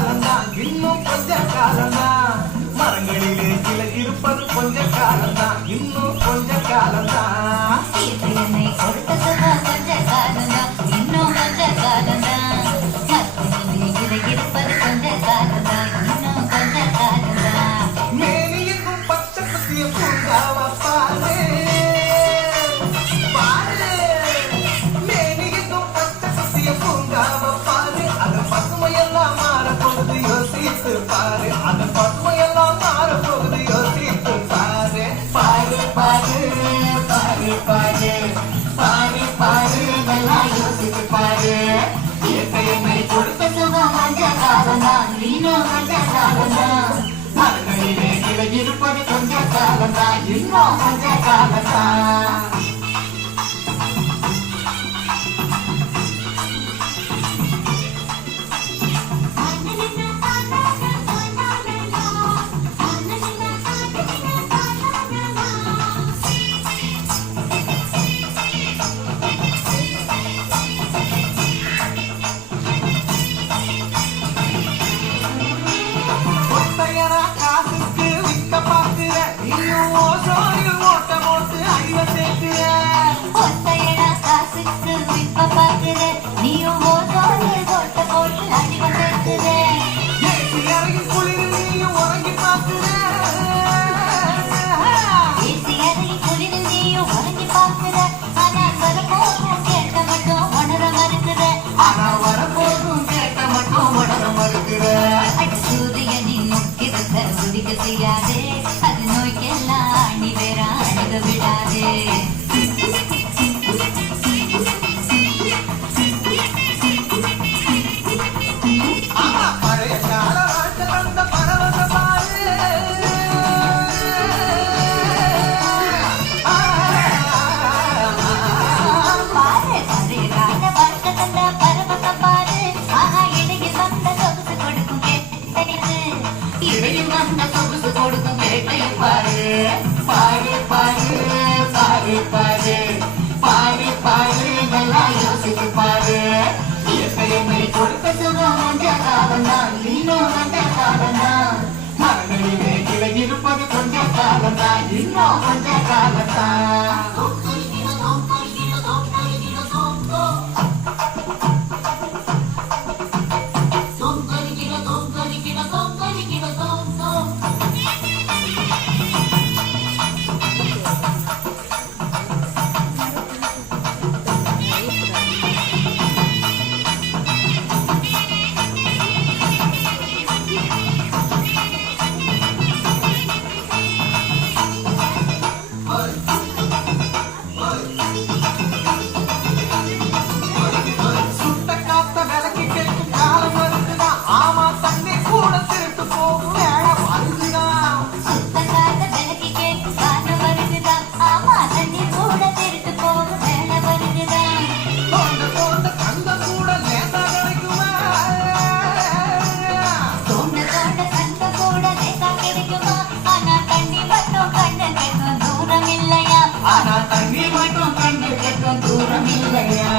காலம்தான், இன்னும் கொஞ்ச காலம்தான். மரங்களிலே கிளை இருப்பது கொஞ்ச காலம்தான், இன்னும் கொஞ்ச காலம்தான். என்னை கொடுத்த சுகம் கொஞ்ச காலம்தான், இன்னும் கொஞ்ச காலம்தான். மரங்களிலே கிளை இருப்பது கொஞ்ச காலம்தான், இன்னும் கொஞ்ச காலம்தான். மேனியும் பச்சை பத்திய பூங்காவா பாரு பாரு. மேனியும் பச்சை பத்திய பூங்காவா பாரு. அதன் பசுமையெல்லாம் மாறப்போகுது யோசித்து பாரு. அதன் பசுமையெல்லாம் மாறப்போகுது யோசித்து பாரு. பாரு பாரு பாரு பாரு பாரு பாரு நல்லா யோசித்து பாரு. இயற்கையை கொடுத்த சுகம் கொஞ்ச காலம்தான், இன்னும் கொஞ்ச காலம்தான். மரங்களிலே கிளை இருப்பது கொஞ்ச காலம்தான், இன்னும் கொஞ்ச காலம்தான். ஒத்தையரா காசுக்கு விற்க பார்க்கிற நீயும் ஓசோரில் ஓட்ட போட்டு அறிவை சேர்க்கிற. ஒத்தையடா காசுக்கு விற்ப பார்க்கிற, நீயும் ஓசோரில் ஓட்ட போட்டு அறிவை சேர்க்கிற. ஏசி அறையில் குளிரில் நீயும் உறங்கி பார்க்கிற. ஏசி அறையில் குளிரில் நீயும் உறங்கி பார்க்கிற. ஆனால் வரப்போகும் கேட்க மட்டும் உணர மறுக்கிற. ஆனா வரப்போகும் கேட்க மட்டும் உணர மறுக்கிற. சூரியனின் முக்கிரத்தை உதிக்க செய்யாதே, அது நோய்க்கெல்லாம் அணி வேற அணுக விடாதே. ஆனா பழைய கால வாழ்க்கை வந்த பரவச பாரு. பாரு பழைய கால வாழ்க்கை தந்த பரவசம் பாரு. ஆஹா இடையில் வந்த சொகுசு கொடுக்கும் கேட்டறிவு. இடையில் வந்த சொகுசு கொடுக்கும் கேட்டையும் பாரு. பாரு பாரு பாரு பாரு பாரு பாரு நல்லா யோசித்து பாரு. இயற்கையை கொடுத்த சுகம் கொஞ்ச காலம்தான், இன்னும் கொஞ்ச காலம்தான். மரங்களிலே கிளை இருப்பது கொஞ்ச காலம்தான், இன்னும் கொஞ்ச காலம்தான். சுட்ட காத்த விலக்கி கேட்கும் காலம் வருதுதான். ஆமா தண்ணி கூட திருட்டு போகும் வேலை வருதுதான். சுத்த காத்த விலக்கி கேட்கும் காலம் வருதுதான். ஆமா தண்ணீர் கூட திருட்டு போகும் வேலை வருதுதான். தோண்ட தோண்ட தங்கம் கூட லேசா கிடைக்குமா? தோண்ட தோண்ட கண்ட கூட லேசா கிடைக்குமா? ஆனா தண்ணி மட்டும் கண்ணு கேட்கும் தூரம் இல்லையா? ஆனா தண்ணி மட்டும் கண்ணு கேட்கும் தூரம் இல்லையா?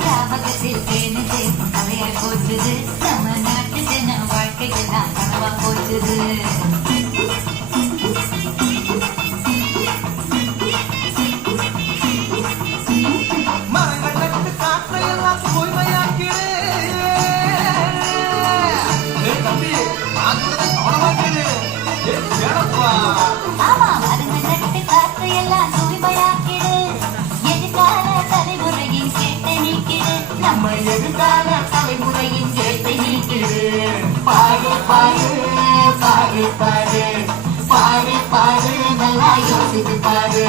திராவகத்தில் தேனு தேக்கும் கலையாய் போச்சுது. நம்ம நாட்டு ஜன வாழ்க்கையெல்லாம் கனவா போச்சுது. மரங்கள் நட்டு காற்றையெல்லாம் தூய்மையாக்கிடு. ஏய் தம்பி, நான் சொல்றதை கவனமா கேளு. ஏய் வேணப்பா. ஆமா மரங்கள் நட்டு காற்று எல்லாம் தூய்மையாக்கிடு. எதிர்கால தலைமுறையின் கேட்டு நீக்கிடு. நம்ம எதிர்கால தலைமுறையின் சேட்டை நீக்கிடு. பாரு பாரு பாரு பாரு பாரு பாரு நல்லா யோசித்து பாரு.